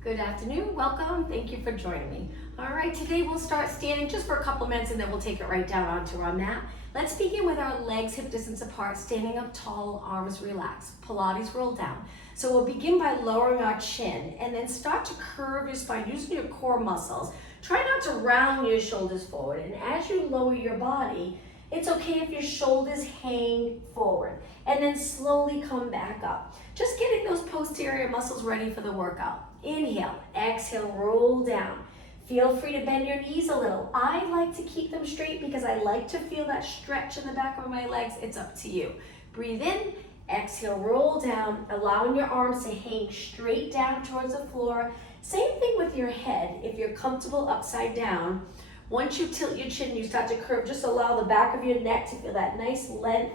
Good afternoon, welcome, thank you for joining me. All right, today we'll start standing just for a couple minutes and then we'll take it right down onto our mat. Let's begin with our legs hip distance apart, standing up tall, arms relaxed, Pilates roll down. So we'll begin by lowering our chin and then start to curve your spine using your core muscles. Try not to round your shoulders forward, and as you lower your body, it's okay if your shoulders hang forward and then slowly come back up. Just getting those posterior muscles ready for the workout. Inhale, exhale, roll down. Feel free to bend your knees a little. I like to keep them straight because I like to feel that stretch in the back of my legs. It's up to you. Breathe in, exhale, roll down, allowing your arms to hang straight down towards the floor. Same thing with your head. If you're comfortable upside down, once you tilt your chin, you start to curve, just allow the back of your neck to feel that nice length,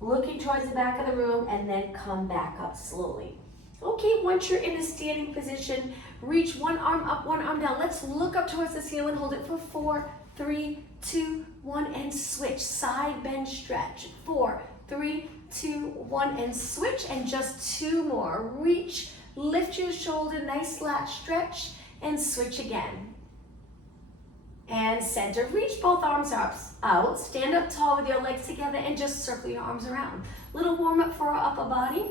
looking towards the back of the room, and then come back up slowly. Okay, once you're in a standing position, reach one arm up, one arm down. Let's look up towards the ceiling, hold it for 4, 3, 2, 1, and switch. Side bend stretch. 4, 3, 2, 1, and switch, and just 2 more. Reach, lift your shoulder, nice lat stretch, and switch again. And center, reach both arms out, stand up tall with your legs together and just circle your arms around. Little warm up for our upper body.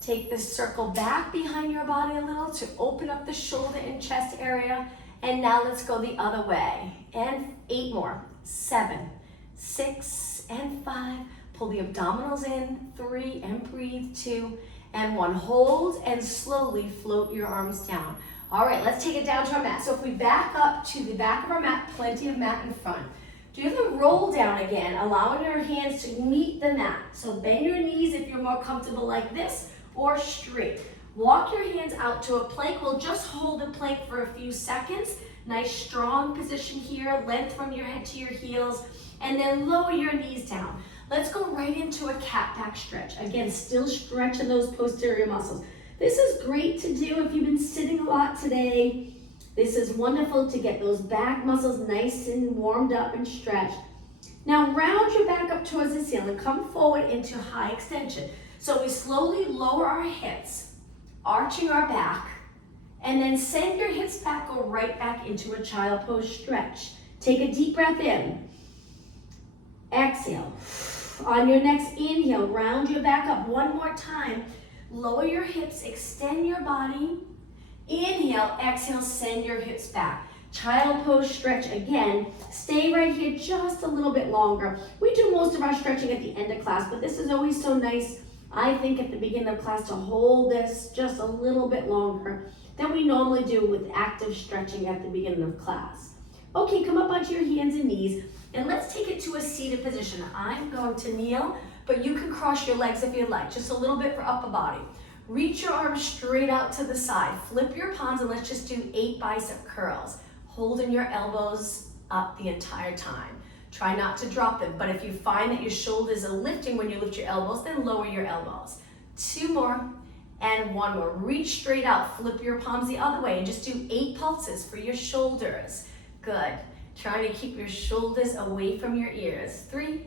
Take this circle back behind your body a little to open up the shoulder and chest area. And now let's go the other way. And 8 more, 7, 6, and 5. Pull the abdominals in, 3, and breathe, 2, and 1. Hold and slowly float your arms down. All right, let's take it down to our mat. So if we back up to the back of our mat, plenty of mat in front. Do the roll down again, allowing your hands to meet the mat. So bend your knees if you're more comfortable like this, or straight. Walk your hands out to a plank. We'll just hold the plank for a few seconds. Nice strong position here, length from your head to your heels, and then lower your knees down. Let's go right into a cat back stretch. Again, still stretching those posterior muscles. This is great to do if you've been sitting a lot today. This is wonderful to get those back muscles nice and warmed up and stretched. Now round your back up towards the ceiling. Come forward into high extension. So we slowly lower our hips, arching our back, and then send your hips back, go right back into a child pose stretch. Take a deep breath in. Exhale. On your next inhale, round your back up one more time. Lower your hips, extend your body. Inhale, exhale, send your hips back. Child pose stretch again. Stay right here just a little bit longer. We do most of our stretching at the end of class, but this is always so nice, I think, at the beginning of class to hold this just a little bit longer than we normally do with active stretching at the beginning of class. Okay, come up onto your hands and knees, and let's take it to a seated position. I'm going to kneel, but you can cross your legs if you'd like, just a little bit for upper body. Reach your arms straight out to the side. Flip your palms, and let's just do 8 bicep curls, holding your elbows up the entire time. Try not to drop them, but if you find that your shoulders are lifting when you lift your elbows, then lower your elbows. 2 more, and 1 more. Reach straight out, flip your palms the other way, and just do 8 pulses for your shoulders. Good. Trying to keep your shoulders away from your ears. 3,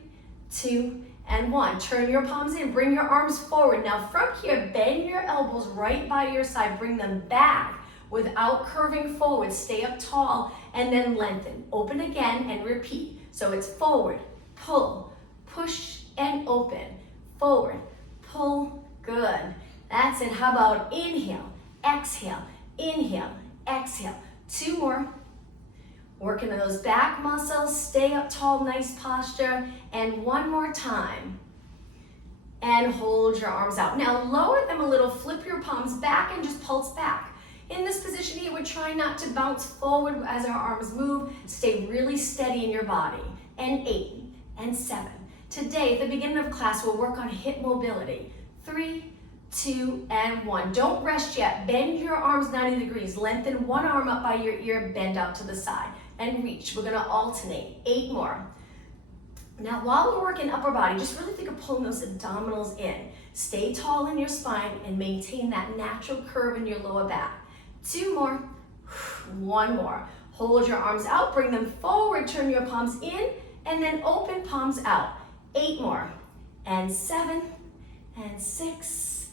2, and 1. Turn your palms in, bring your arms forward. Now from here, bend your elbows right by your side, bring them back without curving forward. Stay up tall, and then lengthen. Open again, and repeat. So it's forward, pull, push, and open. Forward, pull, good. That's it. How about inhale, exhale, inhale, exhale. 2 more. Working on those back muscles, stay up tall, nice posture, and 1 more time. And hold your arms out. Now lower them a little, flip your palms back and just pulse back. In this position here, we're trying not to bounce forward as our arms move. Stay really steady in your body. And 8, and 7. Today, at the beginning of class, we'll work on hip mobility. 3, 2, and 1. Don't rest yet. Bend your arms 90 degrees. Lengthen one arm up by your ear, bend out to the side, and reach. We're gonna alternate. 8 more. Now, while we're working upper body, just really think of pulling those abdominals in. Stay tall in your spine and maintain that natural curve in your lower back. 2 more. 1 more. Hold your arms out, bring them forward, turn your palms in, and then open palms out. 8 more. And 7, and 6,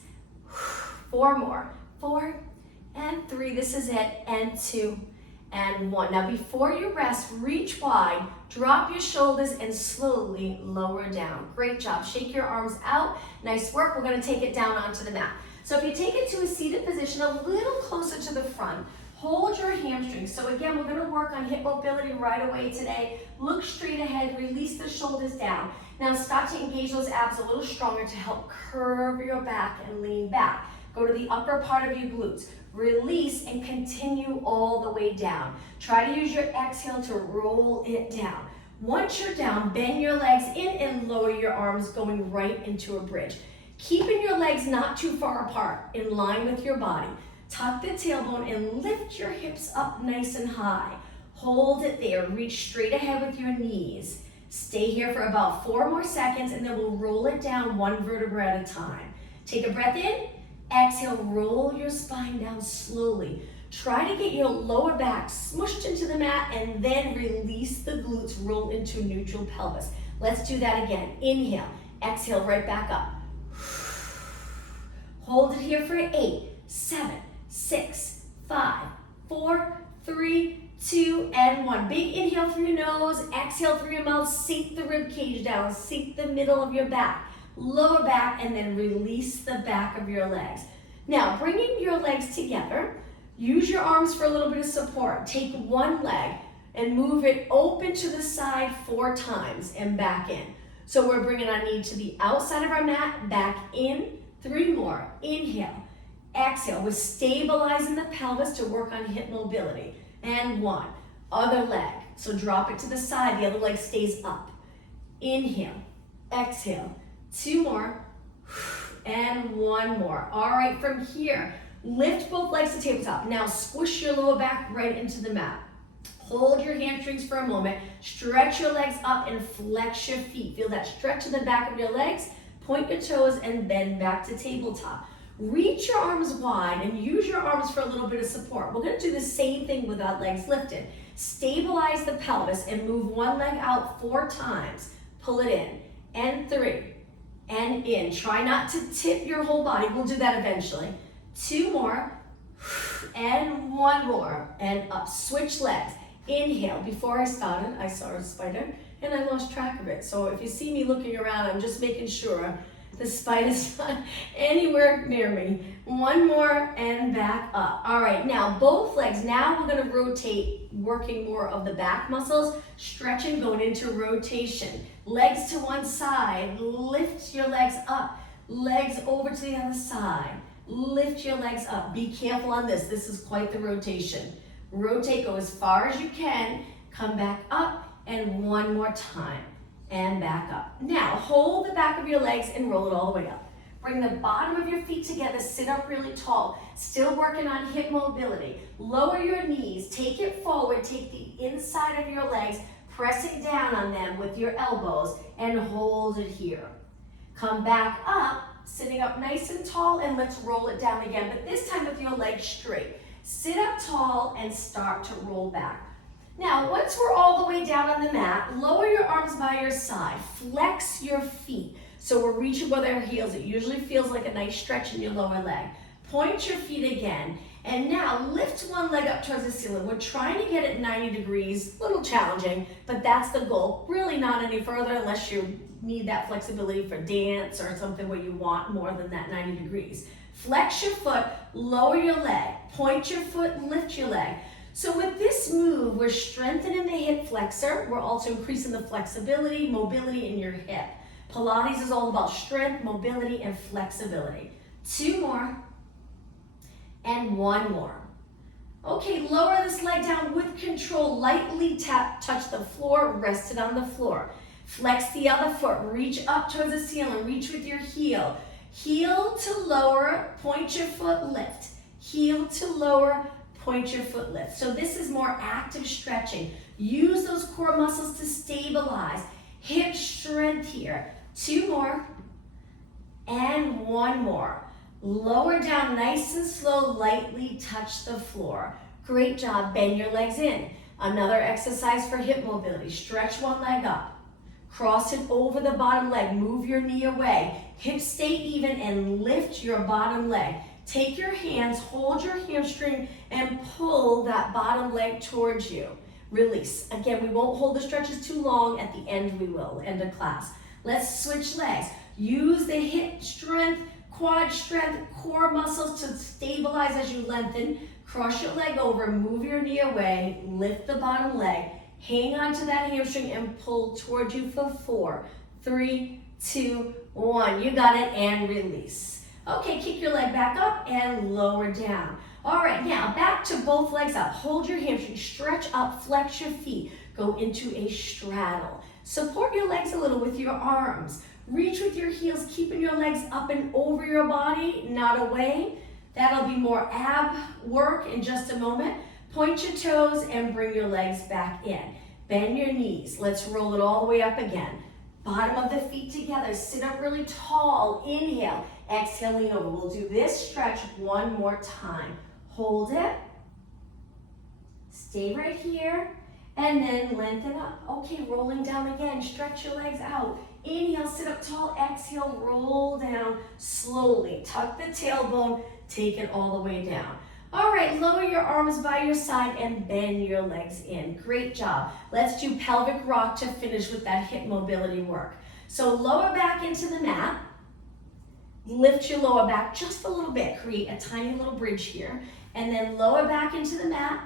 4 more. 4, and 3, this is it, and 2, and 1. Now before you rest, reach wide, drop your shoulders, and slowly lower down. Great job. Shake your arms out. Nice work. We're going to take it down onto the mat. So if you take it to a seated position a little closer to the front, hold your hamstrings. So again, we're going to work on hip mobility right away today. Look straight ahead, release the shoulders down. Now start to engage those abs a little stronger to help curve your back and lean back. Go to the upper part of your glutes. Release and continue all the way down. Try to use your exhale to roll it down. Once you're down, bend your legs in and lower your arms, going right into a bridge. Keeping your legs not too far apart, in line with your body. Tuck the tailbone and lift your hips up nice and high. Hold it there. Reach straight ahead with your knees. Stay here for about 4 more seconds, and then we'll roll it down one vertebra at a time. Take a breath in. Exhale, roll your spine down slowly. Try to get your lower back smushed into the mat and then release the glutes, roll into neutral pelvis. Let's do that again. Inhale, exhale, right back up. Hold it here for 8, 7, 6, 5, 4, 3, 2, and 1. Big inhale through your nose, exhale through your mouth, sink the rib cage down, sink the middle of your back. Lower back, and then release the back of your legs. Now, bringing your legs together, use your arms for a little bit of support. Take one leg and move it open to the side 4 times and back in. So we're bringing our knee to the outside of our mat, back in, 3 more. Inhale, exhale. We're stabilizing the pelvis to work on hip mobility. And 1, other leg. So drop it to the side, the other leg stays up. Inhale, exhale. 2 more, and 1 more. All right, from here, lift both legs to tabletop. Now squish your lower back right into the mat. Hold your hamstrings for a moment. Stretch your legs up and flex your feet. Feel that stretch in the back of your legs. Point your toes and bend back to tabletop. Reach your arms wide and use your arms for a little bit of support. We're going to do the same thing with our legs lifted. Stabilize the pelvis and move one leg out 4 times. Pull it in, and 3. And in. Try not to tip your whole body. We'll do that eventually. 2 more, and 1 more, and up. Switch legs. Inhale. Before I started, I saw a spider, and I lost track of it. So if you see me looking around, I'm just making sure the spider's not anywhere near me. 1 more, and back up. All right, now both legs. Now we're going to rotate, working more of the back muscles, stretching, going into rotation. Legs to one side, lift your legs up. Legs over to the other side. Lift your legs up. Be careful on this. This is quite the rotation. Rotate, go as far as you can. Come back up, and 1 more time. And back up. Now, hold the back of your legs and roll it all the way up. Bring the bottom of your feet together. Sit up really tall. Still working on hip mobility. Lower your knees. Take it forward. Take the inside of your legs. Pressing down on them with your elbows and hold it here. Come back up, sitting up nice and tall, and let's roll it down again, but this time with your legs straight. Sit up tall and start to roll back. Now, once we're all the way down on the mat, lower your arms by your side. Flex your feet. So we're reaching with our heels. It usually feels like a nice stretch in your lower leg. Point your feet again. And now lift one leg up towards the ceiling. We're trying to get it 90 degrees, a little challenging, but that's the goal. Really not any further unless you need that flexibility for dance or something where you want more than that 90 degrees. Flex your foot, lower your leg, point your foot, lift your leg. So with this move, we're strengthening the hip flexor. We're also increasing the flexibility, mobility in your hip. Pilates is all about strength, mobility, and flexibility. 2 more. And 1 more. Okay, lower this leg down with control. Lightly touch the floor, rest it on the floor. Flex the other foot, reach up towards the ceiling, reach with your heel. Heel to lower, point your foot, lift. Heel to lower, point your foot, lift. So this is more active stretching. Use those core muscles to stabilize. Hip strength here. 2 more, and 1 more. Lower down nice and slow, lightly touch the floor. Great job, bend your legs in. Another exercise for hip mobility. Stretch one leg up. Cross it over the bottom leg, move your knee away. Hips stay even and lift your bottom leg. Take your hands, hold your hamstring, and pull that bottom leg towards you. Release. Again, we won't hold the stretches too long. At the end, we will. End of class. Let's switch legs. Use the hip strength, quad strength, core muscles to stabilize as you lengthen. Cross your leg over, move your knee away, lift the bottom leg, hang on to that hamstring and pull towards you for 4, 3, 2, 1. You got it, and release. Okay, kick your leg back up and lower down. All right, now back to both legs up. Hold your hamstring, stretch up, flex your feet. Go into a straddle. Support your legs a little with your arms. Reach with your heels, keeping your legs up and over your body, not away. That'll be more ab work in just a moment. Point your toes and bring your legs back in. Bend your knees. Let's roll it all the way up again. Bottom of the feet together. Sit up really tall. Inhale. Exhale, lean over. We'll do this stretch one more time. Hold it. Stay right here. And then lengthen up. Okay, rolling down again. Stretch your legs out. Inhale, sit up tall. Exhale, roll down slowly. Tuck the tailbone. Take it all the way down. All right, lower your arms by your side and bend your legs in. Great job. Let's do pelvic rock to finish with that hip mobility work. So lower back into the mat. Lift your lower back just a little bit. Create a tiny little bridge here. And then lower back into the mat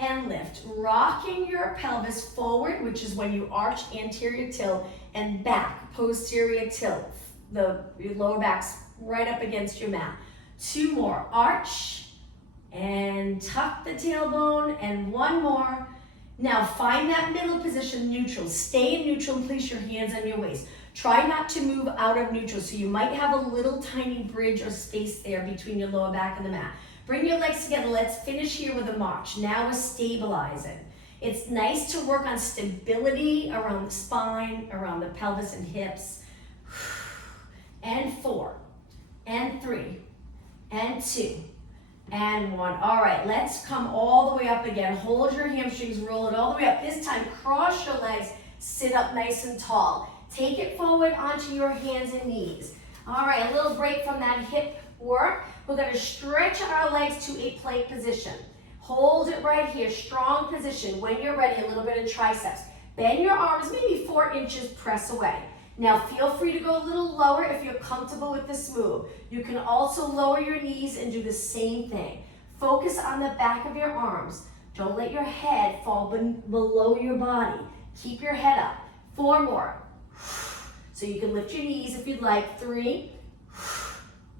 and lift. Rocking your pelvis forward, which is when you arch anterior tilt, and back, posterior tilt. Your lower back's right up against your mat. 2 more. Arch and tuck the tailbone, and 1 more. Now find that middle position, neutral. Stay in neutral and place your hands on your waist. Try not to move out of neutral, so you might have a little tiny bridge or space there between your lower back and the mat. Bring your legs together. Let's finish here with a march. Now we're stabilizing. It's nice to work on stability around the spine, around the pelvis and hips. And 4, and 3, and 2, and 1. All right, let's come all the way up again. Hold your hamstrings, roll it all the way up. This time, cross your legs, sit up nice and tall. Take it forward onto your hands and knees. All right, a little break from that hip work. We're gonna stretch our legs to a plank position. Hold it right here, strong position. When you're ready, a little bit of triceps. Bend your arms, maybe 4 inches, press away. Now feel free to go a little lower if you're comfortable with this move. You can also lower your knees and do the same thing. Focus on the back of your arms. Don't let your head fall below your body. Keep your head up. 4 more. So you can lift your knees if you'd like. 3,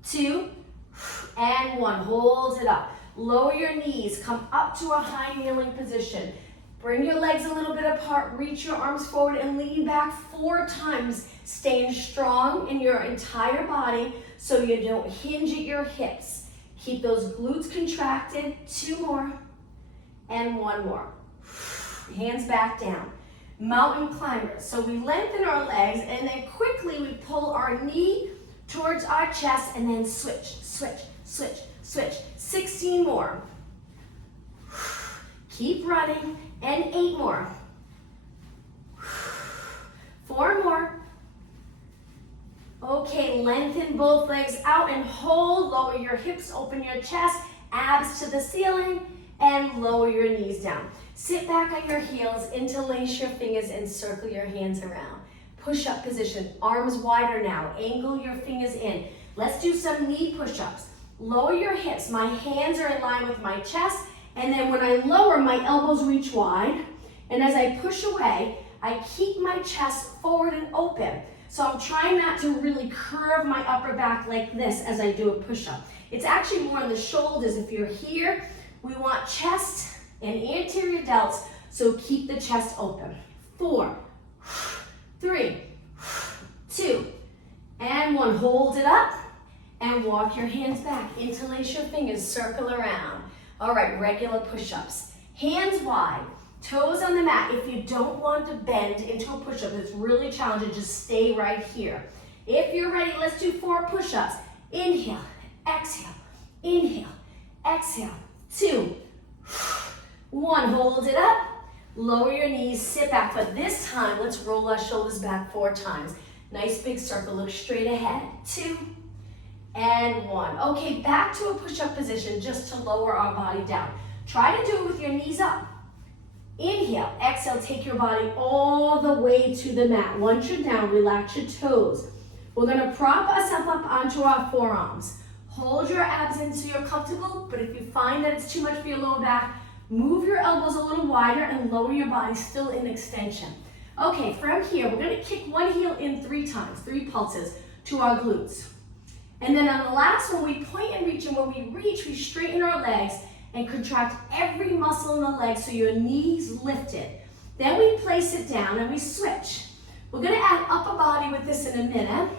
2, and 1. Hold it up. Lower your knees. Come up to a high kneeling position. Bring your legs a little bit apart, reach your arms forward and lean back 4 times, staying strong in your entire body so you don't hinge at your hips. Keep those glutes contracted. 2 more and 1 more. Hands back down. Mountain climbers. So we lengthen our legs and then quickly we pull our knee towards our chest and then switch, switch, switch, switch. 16 more. Keep running. And 8 more. 4 more. Okay, lengthen both legs out and hold. Lower your hips, open your chest, abs to the ceiling, and lower your knees down. Sit back on your heels, interlace your fingers, and circle your hands around. Push-up position, arms wider now. Angle your fingers in. Let's do some knee push-ups. Lower your hips. My hands are in line with my chest. And then when I lower, my elbows reach wide. And as I push away, I keep my chest forward and open. So I'm trying not to really curve my upper back like this as I do a push-up. It's actually more in the shoulders. If you're here, we want chest and anterior delts, so keep the chest open. 4, 3, 2, and 1. Hold it up and walk your hands back. Interlace your fingers, circle around. All right, regular push-ups. Hands wide, toes on the mat. If you don't want to bend into a push-up, it's really challenging, just stay right here. If you're ready, let's do 4 push-ups. Inhale, exhale, inhale, exhale. 2, 1, hold it up. Lower your knees, sit back, but this time, let's roll our shoulders back 4 times. Nice big circle, look straight ahead. 2, and 1. Okay, back to a push-up position just to lower our body down. Try to do it with your knees up. Inhale, exhale, take your body all the way to the mat. Once you're down, relax your toes. We're gonna prop ourselves up onto our forearms. Hold your abs in so you're comfortable, but if you find that it's too much for your lower back, move your elbows a little wider and lower your body still in extension. Okay, from here, we're gonna kick one heel in 3 times, 3 pulses to our glutes. And then on the last one, we point and reach, and when we reach, we straighten our legs and contract every muscle in the leg so your knees lifted. Then we place it down and we switch. We're gonna add upper body with this in a minute.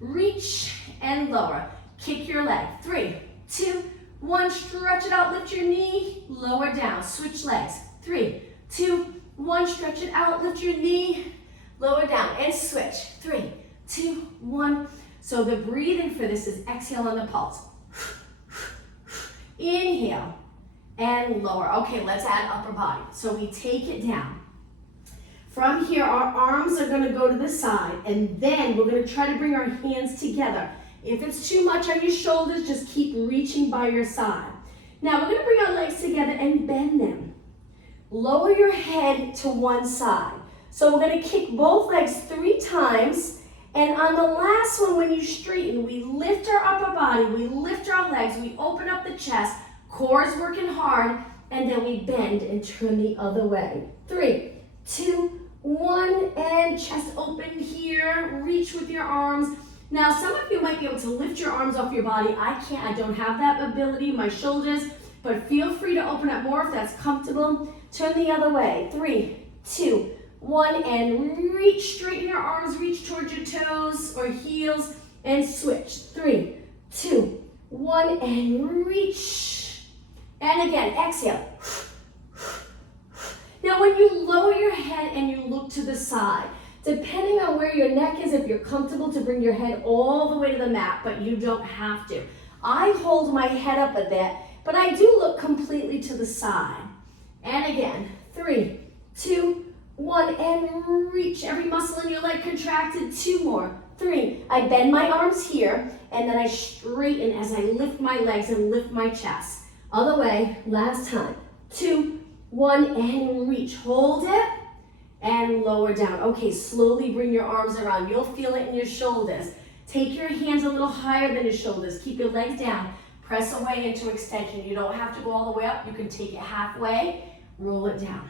Reach and lower. Kick your leg. 3, 2, 1, stretch it out, lift your knee, lower down, switch legs. 3, 2, 1, stretch it out, lift your knee, lower down, and switch. 3, 2, 1. So the breathing for this is exhale on the pulse. Inhale and lower. Okay, let's add upper body. So we take it down. From here, our arms are gonna go to the side, and then we're gonna try to bring our hands together. If it's too much on your shoulders, just keep reaching by your side. Now we're gonna bring our legs together and bend them. Lower your head to one side. So we're gonna kick both legs 3 times, and on the last one, when you straighten, we lift our upper body, we lift our legs, we open up the chest, core is working hard, and then we bend and turn the other way. 3, 2, 1, and chest open here, reach with your arms. Now, some of you might be able to lift your arms off your body. I can't, I don't have that ability, my shoulders, but feel free to open up more if that's comfortable. Turn the other way. 3, 2, 1, and reach, straighten your arms, reach towards your toes or heels, and switch. 3, 2, 1, and reach. And again, exhale. Now, when you lower your head and you look to the side, depending on where your neck is, if you're comfortable to bring your head all the way to the mat, but you don't have to. I hold my head up a bit, but I do look completely to the side. And again, 3, 2, 1, and reach. Every muscle in your leg contracted. 2 more. 3. I bend my arms here, and then I straighten as I lift my legs and lift my chest. Other way, last time. 2, 1, and reach. Hold it. And lower down. Okay, slowly bring your arms around. You'll feel it in your shoulders. Take your hands a little higher than your shoulders. Keep your legs down. Press away into extension. You don't have to go all the way up. You can take it halfway. Roll it down.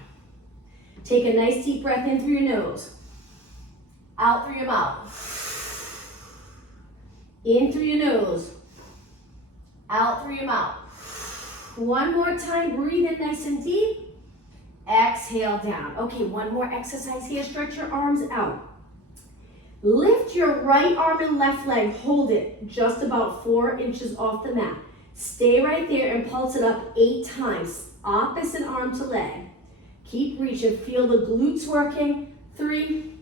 Take a nice deep breath in through your nose. Out through your mouth. In through your nose. Out through your mouth. One more time. Breathe in nice and deep. Exhale down. Okay, one more exercise here. Stretch your arms out. Lift your right arm and left leg. Hold it just about 4 inches off the mat. Stay right there and pulse it up 8 times. Opposite arm to leg. Keep reaching. Feel the glutes working. 3,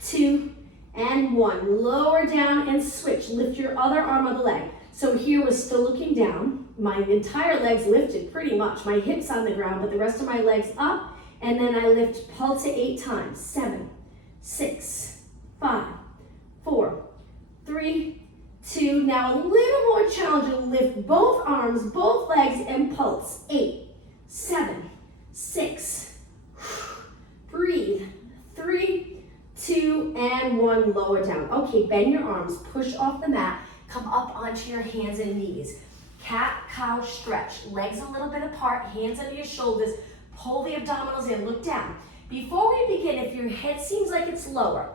2, and 1. Lower down and switch. Lift your other arm on the leg. So here we're still looking down. My entire leg's lifted pretty much. My hips on the ground, but the rest of my legs up. And then I lift, pulse it 8 times. 7, 6, 5, 4, 3, 2. Now a little more challenging. Lift both arms, both legs, and pulse. 8, 7, 6. Breathe. 3, 2, and 1. Lower down. Okay, bend your arms. Push off the mat. Come up onto your hands and knees. Cat, cow, stretch. Legs a little bit apart, hands under your shoulders. Pull the abdominals in, look down. Before we begin, if your head seems like it's lower,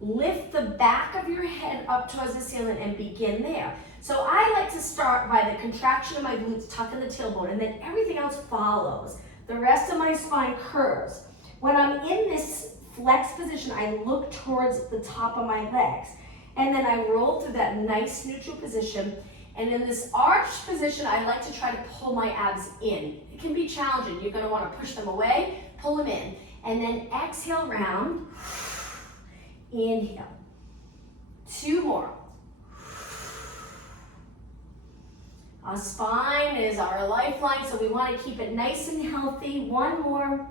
lift the back of your head up towards the ceiling and begin there. So I like to start by the contraction of my glutes, tucking the tailbone, and then everything else follows. The rest of my spine curves. When I'm in this flex position, I look towards the top of my legs. And then I roll through that nice neutral position. And in this arched position, I like to try to pull my abs in. It can be challenging. You're going to want to push them away, pull them in. And then exhale round. Inhale. 2 more. Our spine is our lifeline, so we want to keep it nice and healthy. 1 more.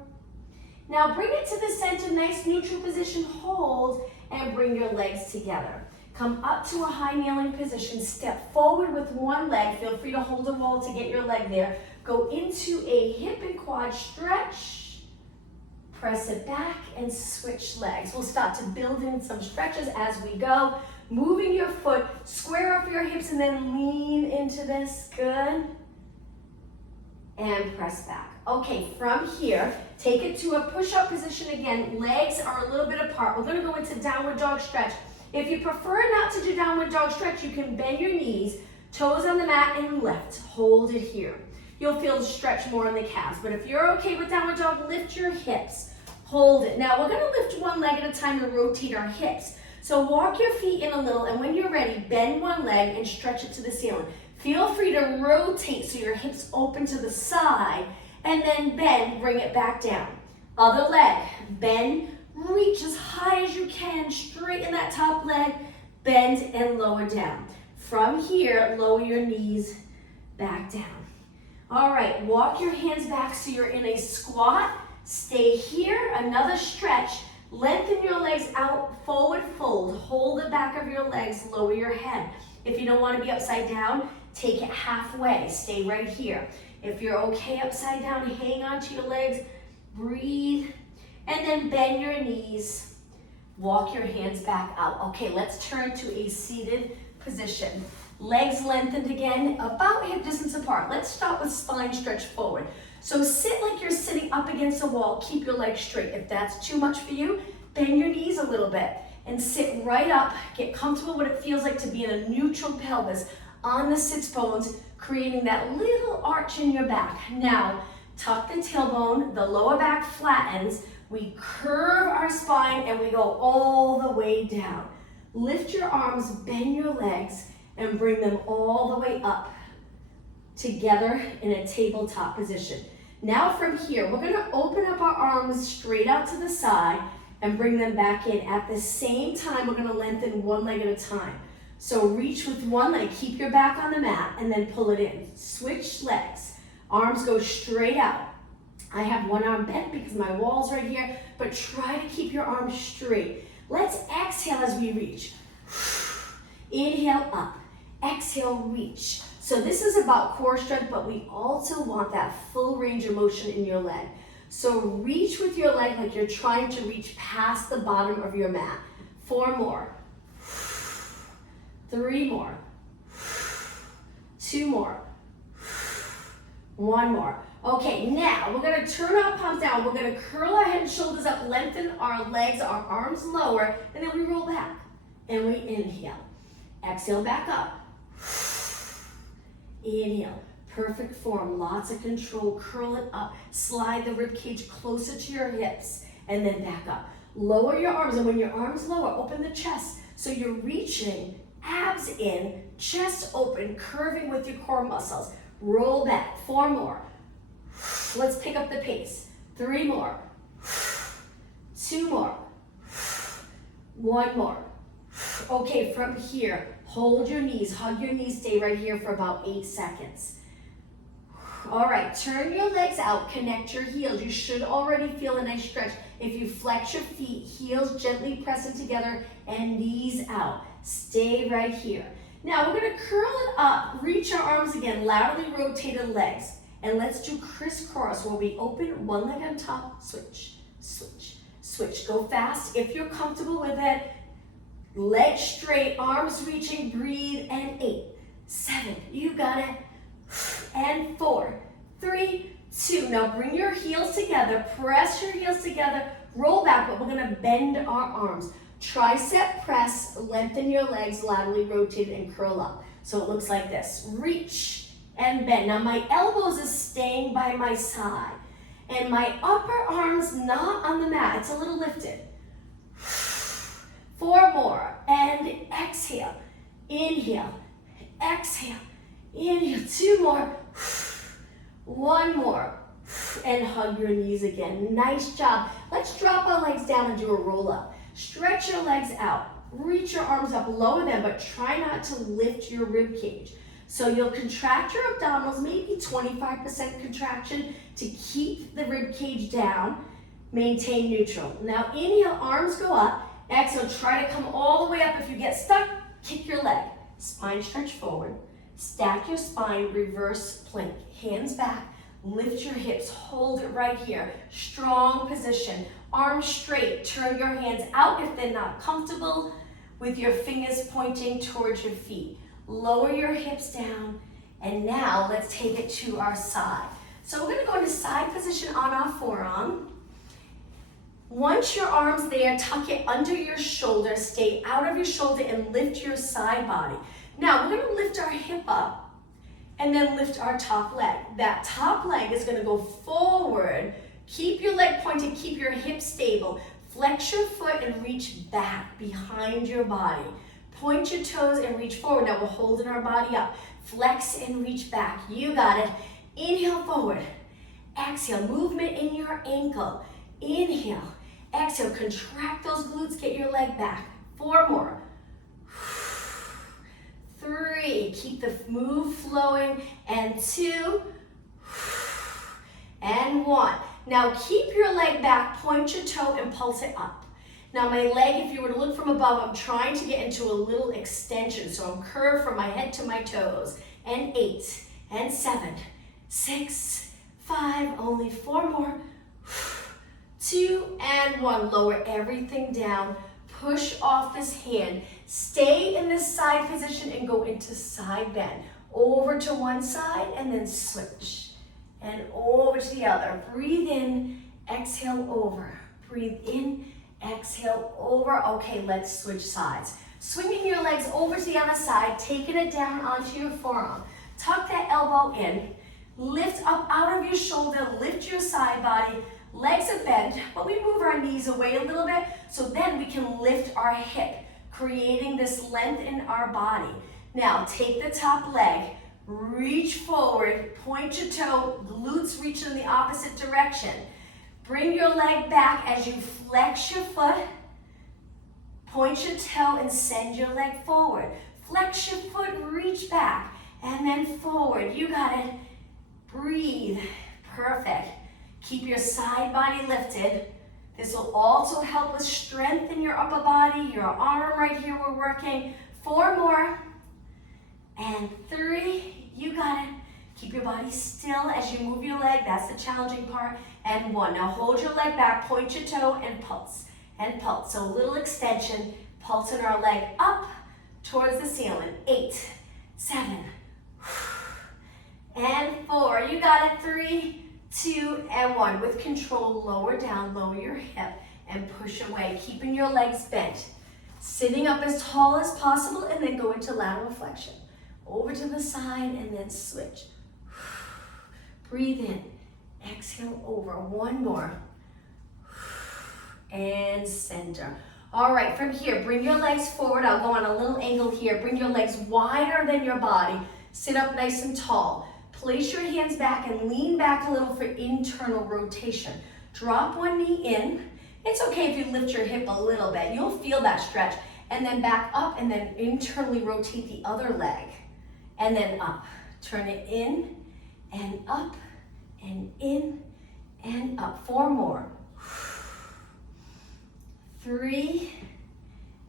Now bring it to the center, nice neutral position, hold, and bring your legs together. Come up to a high kneeling position. Step forward with one leg. Feel free to hold a wall to get your leg there. Go into a hip and quad stretch. Press it back and switch legs. We'll start to build in some stretches as we go. Moving your foot, square up your hips and then lean into this. Good. And press back. Okay, from here, take it to a push-up position again. Legs are a little bit apart. We're gonna go into downward dog stretch. If you prefer not to do downward dog stretch, you can bend your knees, toes on the mat and lift. Hold it here. You'll feel the stretch more in the calves, but if you're okay with downward dog, lift your hips. Hold it. Now we're gonna lift one leg at a time and rotate our hips. So walk your feet in a little, and when you're ready, bend one leg and stretch it to the ceiling. Feel free to rotate so your hips open to the side, and then bend, bring it back down. Other leg, bend, reach as high as you can, straighten that top leg, bend and lower down. From here, lower your knees back down. All right, walk your hands back so you're in a squat. Stay here, another stretch. Lengthen your legs out, forward fold. Hold the back of your legs, lower your head. If you don't want to be upside down, take it halfway. Stay right here. If you're okay upside down, hang on to your legs, breathe, and then bend your knees. Walk your hands back out. Okay, let's turn to a seated position. Legs lengthened again, about hip distance apart. Let's start with spine stretch forward. So sit like you're sitting up against a wall. Keep your legs straight. If that's too much for you, bend your knees a little bit and sit right up. Get comfortable what it feels like to be in a neutral pelvis on the sits bones, creating that little arch in your back. Now, tuck the tailbone, the lower back flattens. We curve our spine and we go all the way down. Lift your arms, bend your legs, and bring them all the way up together in a tabletop position. Now from here, we're gonna open up our arms straight out to the side and bring them back in. At the same time, we're gonna lengthen one leg at a time. So reach with one leg, keep your back on the mat, and then pull it in. Switch legs. Arms go straight out. I have one arm bent because my wall's right here, but try to keep your arms straight. Let's exhale as we reach. Inhale up, exhale, reach. So this is about core strength, but we also want that full range of motion in your leg. So reach with your leg like you're trying to reach past the bottom of your mat. 4 more. 3 more. 2 more. 1 more. Okay, now we're gonna turn our palms down. We're gonna curl our head and shoulders up, lengthen our legs, our arms lower, and then we roll back. And we inhale. Exhale back up. Inhale. Perfect form, lots of control. Curl it up. Slide the rib cage closer to your hips, and then back up. Lower your arms, and when your arms lower, open the chest. So you're reaching, abs in, chest open, curving with your core muscles. Roll back. 4 more. Let's pick up the pace. 3 more. 2 more. 1 more. Okay, from here, hold your knees, hug your knees, stay right here for about 8 seconds. All right, turn your legs out, connect your heels. You should already feel a nice stretch. If you flex your feet, heels gently pressing together and knees out. Stay right here. Now we're gonna curl it up, reach our arms again, laterally rotated legs. And let's do crisscross where we open one leg on top, switch, switch, switch. Go fast if you're comfortable with it. Legs straight, arms reaching, breathe, and 8, 7, you got it, and 4, 3, 2. Now bring your heels together, press your heels together, roll back, but we're gonna bend our arms. Tricep press, lengthen your legs, laterally rotate and curl up. So it looks like this, reach and bend. Now my elbows is staying by my side, and my upper arm's not on the mat, it's a little lifted. 4 more, and exhale, inhale, exhale, inhale, 2 more, 1 more, and hug your knees again. Nice job. Let's drop our legs down and do a roll up. Stretch your legs out, reach your arms up, lower them, but try not to lift your rib cage. So you'll contract your abdominals, maybe 25% contraction to keep the rib cage down, maintain neutral. Now inhale, arms go up. Exhale, try to come all the way up. If you get stuck, Kick your leg, spine stretch forward. Stack your spine, reverse plank. Hands back, lift your hips, hold it right here. Strong position, arms straight. Turn your hands out if they're not comfortable, with your fingers pointing towards your feet. Lower your hips down, and now let's take it to our side. So we're gonna go into side position on our forearm. Once your arm's there, tuck it under your shoulder, stay out of your shoulder and lift your side body. Now we're gonna lift our hip up and then lift our top leg. That top leg is gonna go forward. Keep your leg pointed, keep your hips stable. Flex your foot and reach back behind your body. Point your toes and reach forward. Now we're holding our body up. Flex and reach back. You got it. Inhale forward. Exhale, movement in your ankle. Inhale. Exhale, contract those glutes, get your leg back. 4 more. 3, keep the move flowing, and 2, and 1. Now keep your leg back, point your toe and pulse it up. Now my leg, if you were to look from above, I'm trying to get into a little extension, so I'm curved from my head to my toes. And 8, and 7, 6, 5, only 4 more. 2 and 1, lower everything down, push off this hand, stay in this side position and go into side bend. Over to one side and then switch. And over to the other. Breathe in, exhale over. Breathe in, exhale over. Okay, let's switch sides. Swinging your legs over to the other side, taking it down onto your forearm. Tuck that elbow in, lift up out of your shoulder, lift your side body. Legs are bent, but we move our knees away a little bit so then we can lift our hip, creating this length in our body. Now take the top leg, reach forward, point your toe, glutes reach in the opposite direction. Bring your leg back as you flex your foot, point your toe and send your leg forward. Flex your foot, reach back, and then forward. You got it. Breathe. Perfect. Keep your side body lifted. This will also help with strength in your upper body, your arm right here we're working. 4 more. And 3, you got it. Keep your body still as you move your leg. That's the challenging part. And 1. Now hold your leg back, point your toe and pulse. And pulse. So a little extension, pulsing our leg up towards the ceiling. 8, 7, and 4. You got it. 3, 2, and 1. With control, lower down, lower your hip, and push away, keeping your legs bent. Sitting up as tall as possible, and then go into lateral flexion. Over to the side, and then switch. Breathe in, exhale over. 1 more. And center. All right, from here, bring your legs forward. I'll go on a little angle here. Bring your legs wider than your body. Sit up nice and tall. Place your hands back and lean back a little for internal rotation. Drop one knee in. It's okay if you lift your hip a little bit. You'll feel that stretch. And then back up and then internally rotate the other leg. And then up. Turn it in and up and in and up. 4 more. 3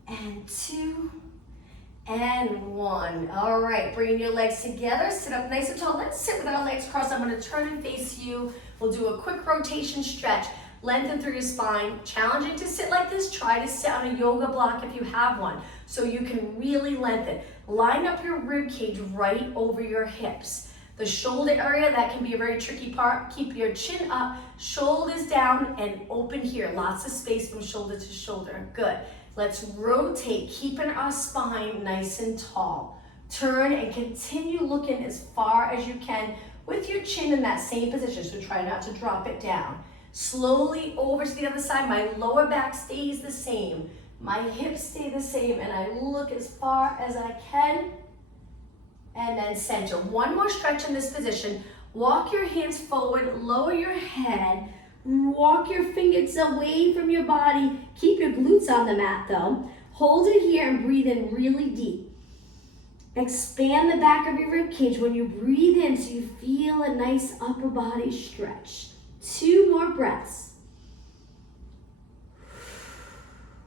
and 2 and 1. All right, bring your legs together, sit up nice and tall. Let's sit with our legs crossed. I'm gonna turn and face you. We'll do a quick rotation stretch. Lengthen through your spine. Challenging to sit like this. Try to sit on a yoga block if you have one, so you can really lengthen. Line up your rib cage right over your hips. The shoulder area, that can be a very tricky part. Keep your chin up, shoulders down, and open here. Lots of space from shoulder to shoulder. Good. Let's rotate, keeping our spine nice and tall. Turn and continue looking as far as you can with your chin in that same position, so try not to drop it down. Slowly over to the other side. My lower back stays the same. My hips stay the same, and I look as far as I can. And then center. 1 more stretch in this position. Walk your hands forward, lower your head. Walk your fingers away from your body. Keep your glutes on the mat though. Hold it here and breathe in really deep. Expand the back of your rib cage when you breathe in so you feel a nice upper body stretch. 2 more breaths.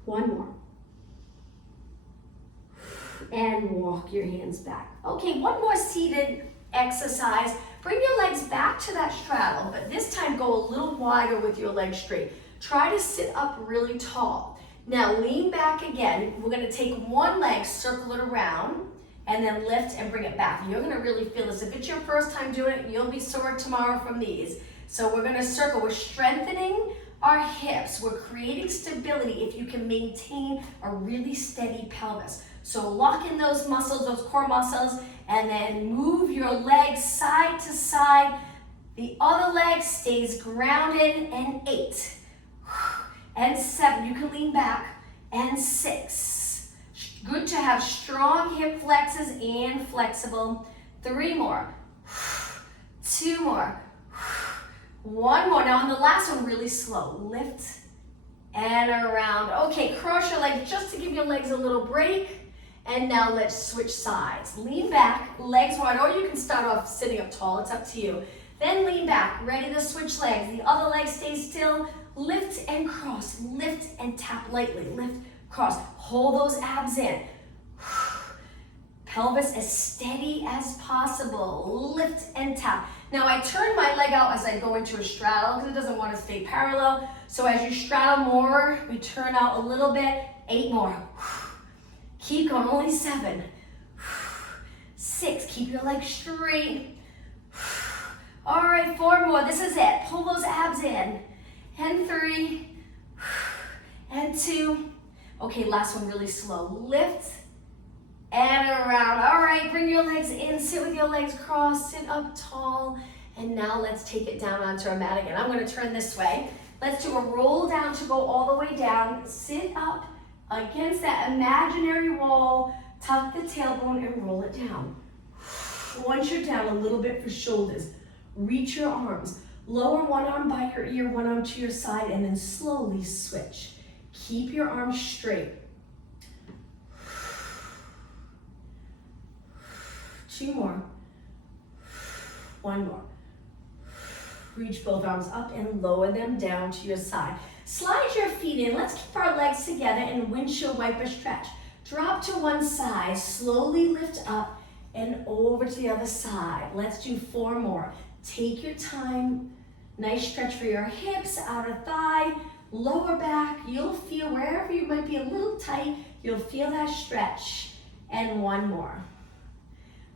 1 more. and walk your hands back. Okay, one more seated exercise. Bring your legs back to that straddle, but this time go a little wider with your legs straight. Try to sit up really tall. Now lean back again. We're gonna take one leg, circle it around, and then lift and bring it back. You're gonna really feel this. If it's your first time doing it, you'll be sore tomorrow from these. So we're gonna circle. We're strengthening our hips. We're creating stability if you can maintain a really steady pelvis. So lock in those muscles, those core muscles, and then move your legs side to side. The other leg stays grounded, and 8, and 7. You can lean back, and 6. Good to have strong hip flexors and flexible. 3 more, 2 more, 1 more. Now on the last one, really slow. Lift and around. Okay, cross your legs just to give your legs a little break. And now let's switch sides. Lean back, legs wide, or you can start off sitting up tall, it's up to you. Then lean back, ready to switch legs. The other leg stays still. Lift and cross, lift and tap lightly. Lift, cross, hold those abs in. Pelvis as steady as possible. Lift and tap. Now I turn my leg out as I go into a straddle because it doesn't want to stay parallel. So as you straddle more, we turn out a little bit. 8 more. Keep going, only 7. 6, keep your legs straight. All right, 4 more, this is it. Pull those abs in. And 3, and 2. Okay, last one really slow. Lift and around. All right, bring your legs in, sit with your legs crossed, sit up tall. And now let's take it down onto our mat again. I'm gonna turn this way. Let's do a roll down to go all the way down. Sit up against that imaginary wall, tuck the tailbone and roll it down. Once you're down, a little bit for shoulders. Reach your arms. Lower one arm by your ear, one arm to your side, and then slowly switch. Keep your arms straight. 2 more. 1 more. Reach both arms up and lower them down to your side. Slide your feet in. Let's keep our legs together and windshield wiper stretch. Drop to one side, slowly lift up and over to the other side. Let's do 4 more. Take your time. Nice stretch for your hips, outer thigh, lower back. You'll feel wherever you might be a little tight, you'll feel that stretch. And 1 more.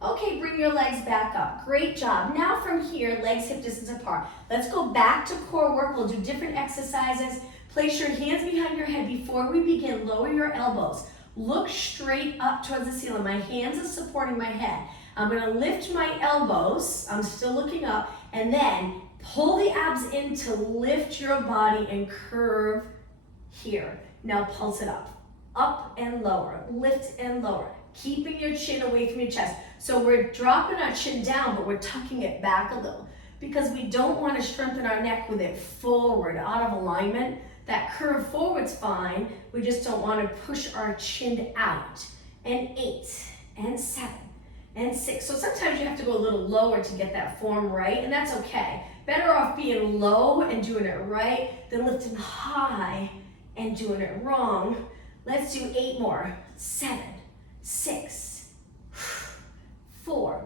Okay, bring your legs back up. Great job. Now from here, legs hip distance apart. Let's go back to core work. We'll do different exercises. Place your hands behind your head. Before we begin, lower your elbows. Look straight up towards the ceiling. My hands are supporting my head. I'm gonna lift my elbows. I'm still looking up. And then pull the abs in to lift your body and curve here. Now pulse it up. Up and lower. Lift and lower. Keeping your chin away from your chest. So we're dropping our chin down, but we're tucking it back a little because we don't want to strengthen our neck with it forward, out of alignment. That curve forward's fine. We just don't want to push our chin out. And 8, and 7, and 6. So sometimes you have to go a little lower to get that form right, and that's okay. Better off being low and doing it right than lifting high and doing it wrong. Let's do 8 more. 7, 6, 4,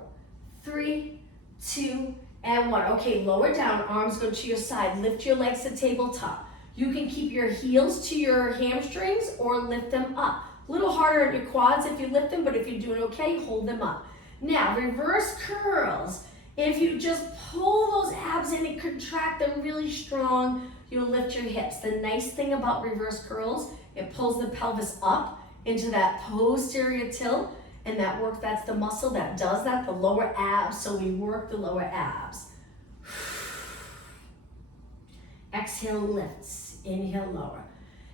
3, 2, and 1. Okay, lower down, arms go to your side. Lift your legs to tabletop. You can keep your heels to your hamstrings or lift them up. A little harder at your quads if you lift them, but if you're doing okay, hold them up. Now, reverse curls. If you just pull those abs in and contract them really strong, you'll lift your hips. The nice thing about reverse curls, it pulls the pelvis up into that posterior tilt, and that's the muscle that does that, the lower abs, so we work the lower abs. Exhale, lifts, inhale, lower.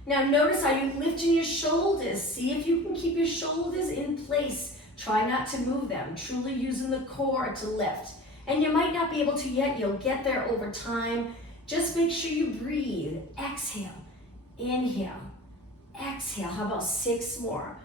Now notice how you're lifting your shoulders. See if you can keep your shoulders in place. Try not to move them, truly using the core to lift. And you might not be able to yet, you'll get there over time. Just make sure you breathe. Exhale, inhale, exhale. How about 6 more?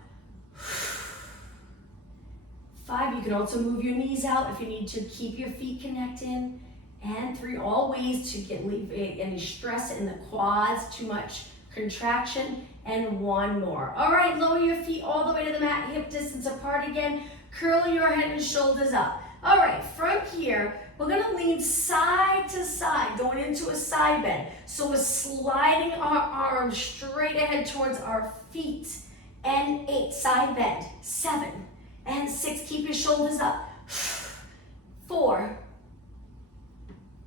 5, you can also move your knees out if you need to. Keep your feet connected. And 3, all ways to leave any stress in the quads, too much contraction, and one more. All right, lower your feet all the way to the mat, hip distance apart again. Curl your head and shoulders up. All right, from here, we're gonna lean side to side, going into a side bend. So we're sliding our arms straight ahead towards our feet. And 8, side bend. 7 and 6, keep your shoulders up. 4,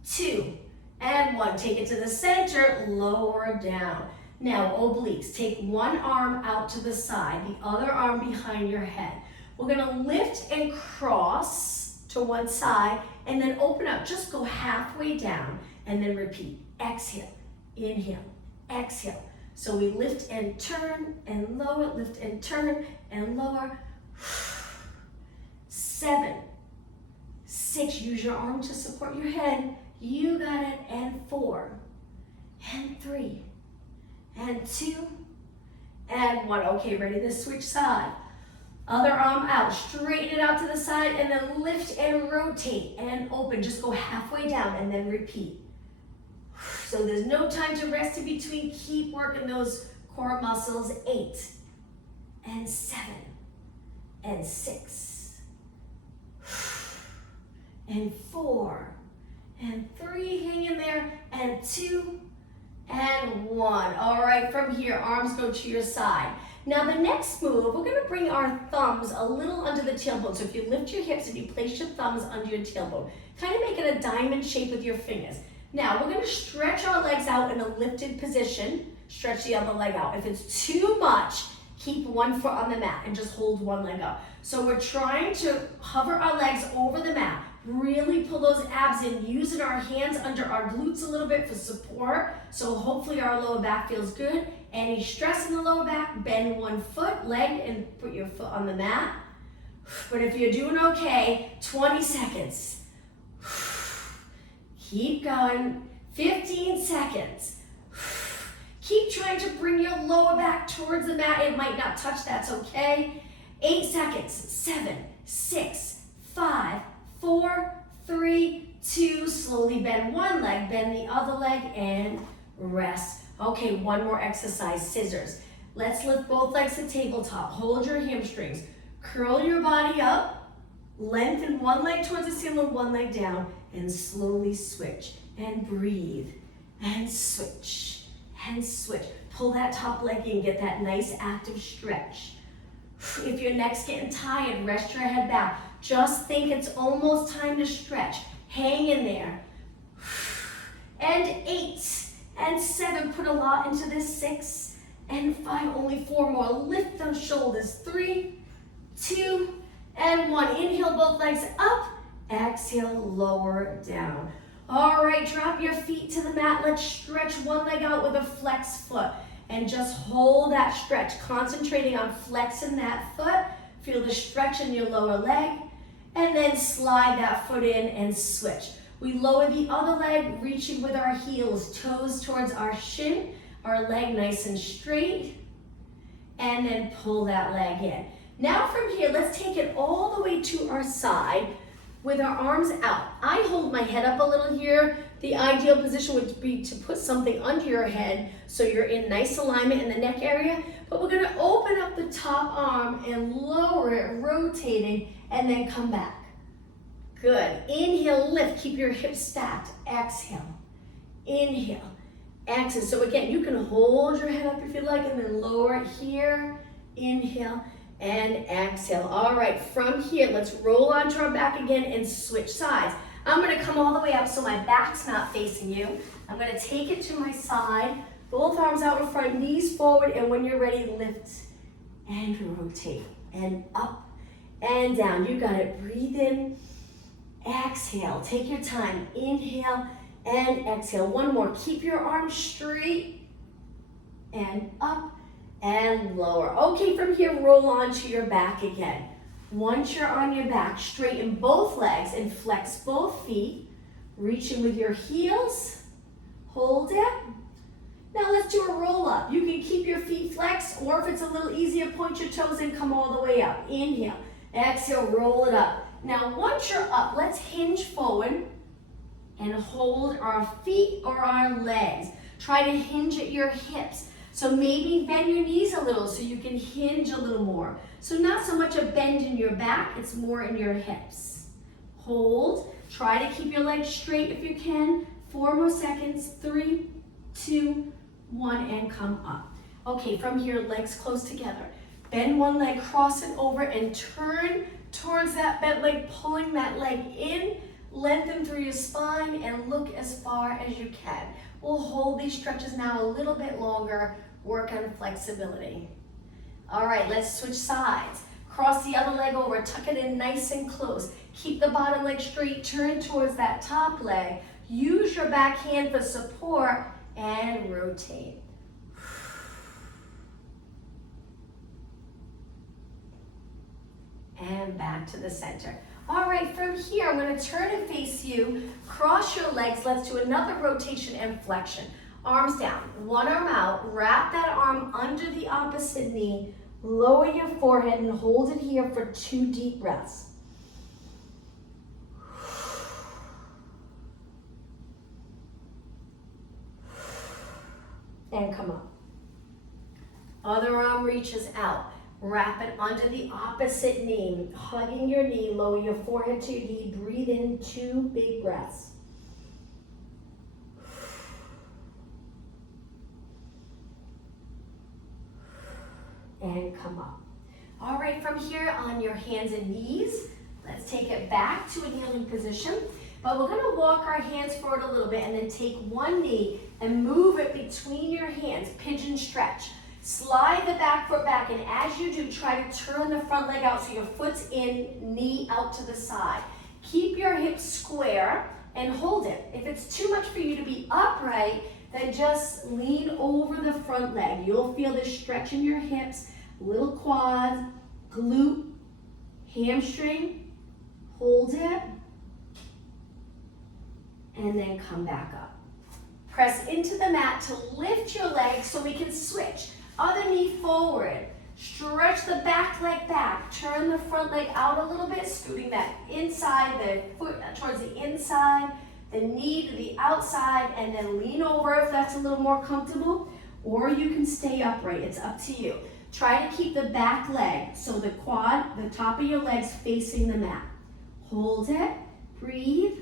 2, and 1. Take it to the center, lower down. Now obliques, take one arm out to the side, the other arm behind your head. We're gonna lift and cross to one side and then open up, just go halfway down and then repeat. Exhale, inhale, exhale. So we lift and turn and lower, lift and turn and lower. 7, 6, use your arm to support your head. You got it. And 4, and 3, and 2, and 1. Okay, ready to switch side. Other arm out, straighten it out to the side and then lift and rotate and open. Just go halfway down and then repeat. So there's no time to rest in between. Keep working those core muscles. 8, and 7, and 6, and 4, and 3, hang in there, and 2, and 1. All right, from here, arms go to your side. Now the next move, we're gonna bring our thumbs a little under the tailbone. So if you lift your hips and you place your thumbs under your tailbone, kind of make it a diamond shape with your fingers. Now we're gonna stretch our legs out in a lifted position, stretch the other leg out. If it's too much, keep one foot on the mat and just hold one leg up. So we're trying to hover our legs over the mat, really pull those abs in, using our hands under our glutes a little bit for support. So hopefully our lower back feels good. Any stress in the lower back, bend one leg and put your foot on the mat. But if you're doing okay, 20 seconds. Keep going, 15 seconds. Keep trying to bring your lower back towards the mat. It might not touch, that's okay. 8 seconds, 7, 6, 5, 4, 3, 2. Slowly bend one leg, bend the other leg, and rest. Okay, one more exercise, scissors. Let's lift both legs to tabletop. Hold your hamstrings. Curl your body up. Lengthen one leg towards the ceiling, one leg down, and slowly switch. And breathe, and switch, and switch. Pull that top leg in, get that nice active stretch. If your neck's getting tired, rest your head back. Just think it's almost time to stretch. Hang in there. And 8, and 7, put a lot into this. 6, and 5, only 4 more. Lift those shoulders. 3, 2, and 1. Inhale, both legs up. Exhale, lower down. All right, drop your feet to the mat. Let's stretch one leg out with a flex foot. And just hold that stretch, concentrating on flexing that foot. Feel the stretch in your lower leg. And then slide that foot in and switch. We lower the other leg, reaching with our heels, toes towards our shin, our leg nice and straight, and then pull that leg in. Now from here, let's take it all the way to our side with our arms out. I hold my head up a little here. The ideal position would be to put something under your head so you're in nice alignment in the neck area, but we're gonna open up the top arm and lower it, rotating, and then come back. Good. Inhale, lift. Keep your hips stacked. Exhale. Inhale. Exhale. So again, you can hold your head up if you like and then lower it here. Inhale and exhale. All right, from here, let's roll onto our back again and switch sides. I'm going to come all the way up so my back's not facing you. I'm going to take it to my side. Both arms out in front, knees forward, and when you're ready, lift and rotate and up and down. You got it. Breathe in. Exhale, take your time. Inhale and exhale. One more. Keep your arms straight and up and lower. Okay, from here, roll onto your back again. Once you're on your back, straighten both legs and flex both feet. Reaching with your heels. Hold it. Now let's do a roll up. You can keep your feet flexed, or if it's a little easier, point your toes and come all the way up. Inhale, exhale, roll it up. Now, once you're up, let's hinge forward and hold our feet or our legs. Try to hinge at your hips. So maybe bend your knees a little so you can hinge a little more. So not so much a bend in your back, it's more in your hips. Hold, try to keep your legs straight if you can. 4 more seconds, 3, 2, 1, and come up. Okay, from here, legs close together. Bend one leg, cross it over, and turn towards that bent leg, pulling that leg in, lengthen through your spine, and look as far as you can. We'll hold these stretches now a little bit longer, work on flexibility. All right, let's switch sides. Cross the other leg over, tuck it in nice and close. Keep the bottom leg straight, turn towards that top leg. Use your back hand for support and rotate. And back to the center. All right, from here, I'm gonna turn and face you, cross your legs, let's do another rotation and flexion. Arms down, one arm out, wrap that arm under the opposite knee, lower your forehead and hold it here for 2 deep breaths. And come up. Other arm reaches out. Wrap it under the opposite knee, hugging your knee, lower your forehead to your knee, breathe in 2 big breaths. And come up. All right, from here on your hands and knees, let's take it back to a kneeling position. But we're gonna walk our hands forward a little bit and then take one knee and move it between your hands, pigeon stretch. Slide the back foot back, and as you do, try to turn the front leg out so your foot's in, knee out to the side. Keep your hips square and hold it. If it's too much for you to be upright, then just lean over the front leg. You'll feel this stretch in your hips, little quads, glute, hamstring. Hold it, and then come back up. Press into the mat to lift your legs so we can switch. Other knee forward. Stretch the back leg back. Turn the front leg out a little bit, scooting that inside, the foot towards the inside, the knee to the outside, and then lean over if that's a little more comfortable, or you can stay upright. It's up to you. Try to keep the back leg, so the quad, the top of your legs facing the mat. Hold it, breathe.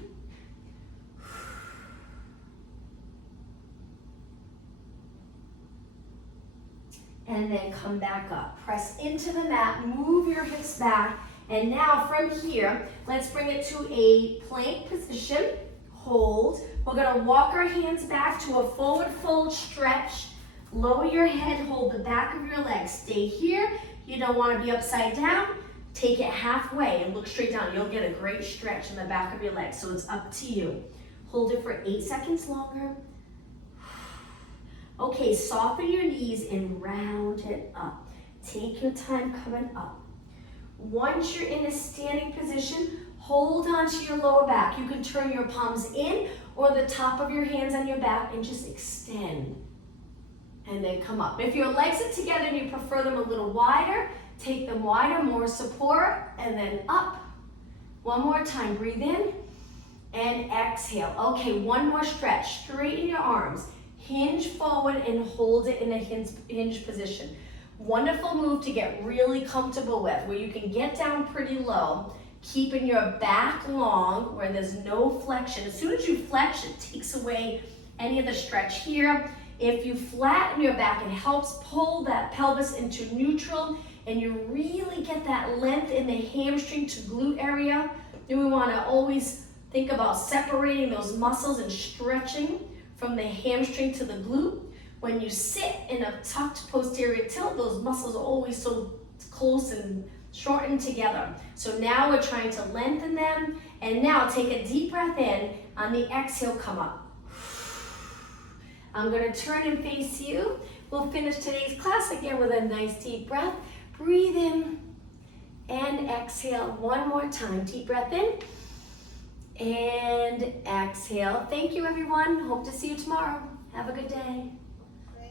And then come back up. Press into the mat, move your hips back, and now from here, let's bring it to a plank position. Hold. We're gonna walk our hands back to a forward fold stretch. Lower your head, hold the back of your legs. Stay here. You don't wanna be upside down. Take it halfway and look straight down. You'll get a great stretch in the back of your legs, so it's up to you. Hold it for 8 seconds longer. Okay, soften your knees and round it up. Take your time coming up. Once you're in a standing position, hold onto your lower back. You can turn your palms in or the top of your hands on your back and just extend. And then come up. If your legs are together and you prefer them a little wider, take them wider, more support, and then up. One more time, breathe in and exhale. Okay, one more stretch. Straighten your arms. Hinge forward and hold it in a hinge position. Wonderful move to get really comfortable with, where you can get down pretty low, keeping your back long, where there's no flexion. As soon as you flex, it takes away any of the stretch here. If you flatten your back, it helps pull that pelvis into neutral, and you really get that length in the hamstring to glute area. Then we want to always think about separating those muscles and stretching from the hamstring to the glute. When you sit in a tucked posterior tilt, those muscles are always so close and shortened together. So now we're trying to lengthen them. And now take a deep breath in. On the exhale, come up. I'm gonna turn and face you. We'll finish today's class again with a nice deep breath. Breathe in and exhale one more time. Deep breath in and exhale. Thank you, everyone. Hope to see you tomorrow. Have a good day.